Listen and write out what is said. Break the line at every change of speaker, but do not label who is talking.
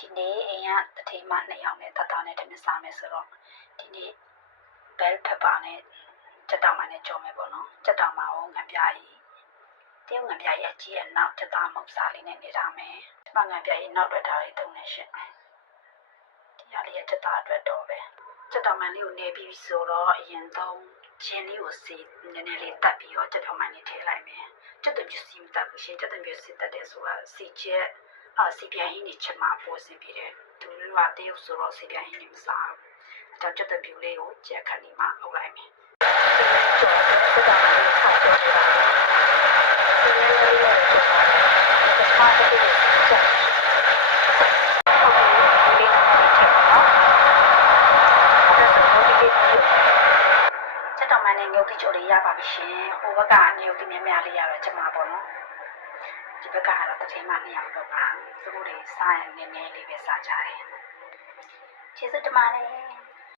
ဒီနေ့အိမ်ကတထိန်မနှစ်ယောက်နဲ့တတနဲ့တနစ်စားမယ်ဆိုတော့ဒီနေ့ bell pepper နဲ့ချက်တောင်မနဲ့ကြော်မယ်ပေါ့နော်ချက်တောင်မအောင်ငံပြားကြီးတရုတ်ငံပြားကြီးအကြီးရဲ့နောက်ချက်သားမုတ်စားလေးနဲ့နေထားမယ်ဒီမှာငံပြားကြီးနောက်တွေ့ထားလေးတုံးနေရှင့်ဒီရလေးရဲ့ချက်သားအတွက်တော့ပဲချက်တောင်မလေးကိုနေပြီးဆိုတော့အရင်ဆုံးဂျင်းလေးကိုစီနည်းနည်းလေးတက်ပြီးတော့ချက်တောင်မလေးထည့်လိုက်မယ်ချက်တံပြူစီမတက်ဘူးရှင်ချက်တံပြူစီတက်တယ်ဆိုတာစီချက် အာစီပြန်ဟင်းနေချက်မှာပိုးစင်ပြီးတယ်သူတို့ကတရုတ်ဆိုတော့စီပြန်ဟင်းနေမစားဘူးအကြောင်းချက်တံပြူလေးကိုကြက်ခတ်နေမှအုပ်လိုက်မယ်ကျော်တက်တာလေးဆောက်ကျော်နေတာ။ဒီနေ့လေးလေးကျော်တာ။ဒီမှာတက်ပြီးကျော်။ဟုတ်ကဲ့ဒီလေးနဲ့ချက်ပါနော်။ဒါဆိုတော့ဒီလေးချက်တော်မှလည်းငုတ်တိကျော်လေးရပါပြီရှင်။ဟိုဘက်ကငုတ်တိများများလေးရတော့ချက်မှာပေါ့နော်။ ဒီဘက်ကတော့တစ်ချိန်မှနှစ်ယောက်တော့ပါ။သူတို့တွေစားရင်နည်းနည်းလေးပဲစားကြတယ်။ကျေးဇူးတင်ပါတယ်။